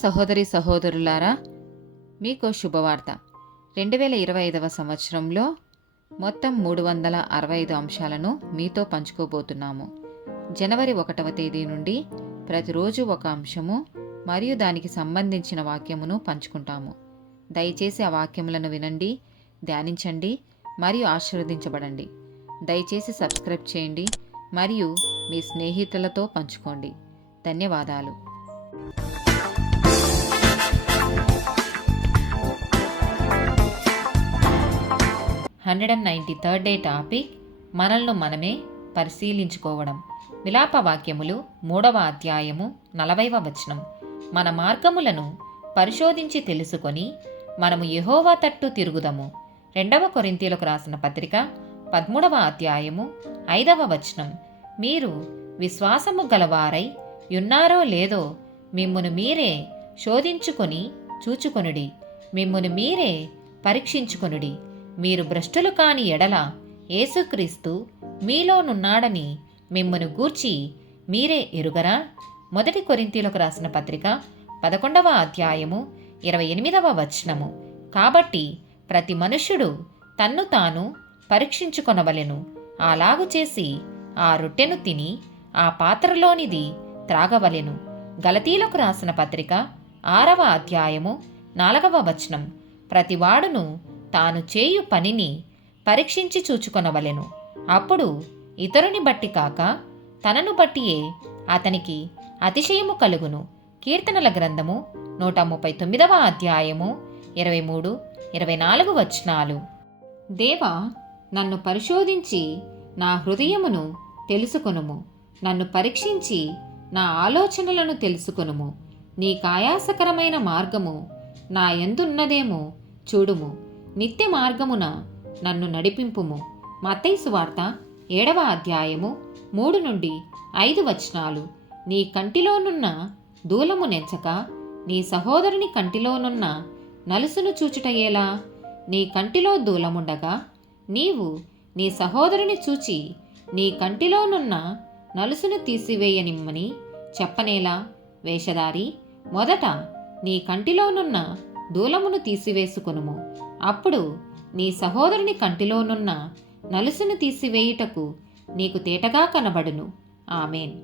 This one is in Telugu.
సహోదరి సహోదరులారా, మీకు శుభవార్త. 2025 సంవత్సరంలో మొత్తం 365 అంశాలను మీతో పంచుకోబోతున్నాము. జనవరి 1వ తేదీ నుండి ప్రతిరోజు ఒక అంశము మరియు దానికి సంబంధించిన వాక్యమును పంచుకుంటాము. దయచేసి ఆ వాక్యములను వినండి, ధ్యానించండి మరియు ఆశీర్వదించబడండి. దయచేసి సబ్స్క్రైబ్ చేయండి మరియు మీ స్నేహితులతో పంచుకోండి. ధన్యవాదాలు. 193rd డే టాపిక్ మనల్ని మనమే పరిశీలించుకోవడం. విలాప వాక్యములు 3వ అధ్యాయము 40వ వచనం. మన మార్గములను పరిశోధించి తెలుసుకొని మనము యెహోవా తట్టు తిరుగుదము. 2వ కొరింథీయులకు రాసిన పత్రిక 13వ అధ్యాయము 5వ వచనం. మీరు విశ్వాసము గలవారై యున్నారో లేదో మిమ్మును మీరే శోధించుకొని చూచుకొనుడి, మిమ్మును మీరే పరీక్షించుకొనుడి. మీరు భ్రష్టులు కాని ఎడల యేసుక్రీస్తు మీలోనున్నాడని మిమ్మును గూర్చి మీరే ఎరుగరా? 1 కొరింథీయులకు రాసిన పత్రిక 11వ అధ్యాయము 28వ వచనము. కాబట్టి ప్రతి మనుష్యుడు తన్ను తాను పరీక్షించుకొనవలెను. అలాగు చేసి ఆ రొట్టెను తిని ఆ పాత్రలోనిది త్రాగవలెను. గలతీయులకు రాసిన పత్రిక 6వ అధ్యాయము 4వ వచనం. ప్రతివాడును తాను చేయు పనిని పరీక్షించి చూచుకొనవలెను. అప్పుడు ఇతరుని బట్టి కాక తనను బట్టియే అతనికి అతిశయము కలుగును. కీర్తనల గ్రంథము 139వ అధ్యాయము 23, 24 వచనాలు. దేవా, నన్ను పరిశోధించి నా హృదయమును తెలుసుకొనుము. నన్ను పరీక్షించి నా ఆలోచనలను తెలుసుకొనుము. నీ కాయాసకరమైన మార్గము నా యందున్నదేమో చూడుము. నిత్య మార్గమున నన్ను నడిపింపుము. మత్తయి సువార్త 7వ అధ్యాయము 3 నుండి 5 వచనాలు. నీ కంటిలోనున్న దూలము నెంచక నీ సహోదరుని కంటిలోనున్న నలుసును చూచుటయేలా? నీ కంటిలో దూలముండగా నీవు నీ సహోదరుని చూచి నీ కంటిలోనున్న నలుసును తీసివేయనిమ్మని చెప్పనేలా? వేషధారి, మొదట నీ కంటిలోనున్న దూలమును తీసివేసుకొనుము. అప్పుడు నీ సహోదరుని కంటిలోనున్న నలుసును తీసివేయుటకు నీకు తేటగా కనబడును. ఆమేన్.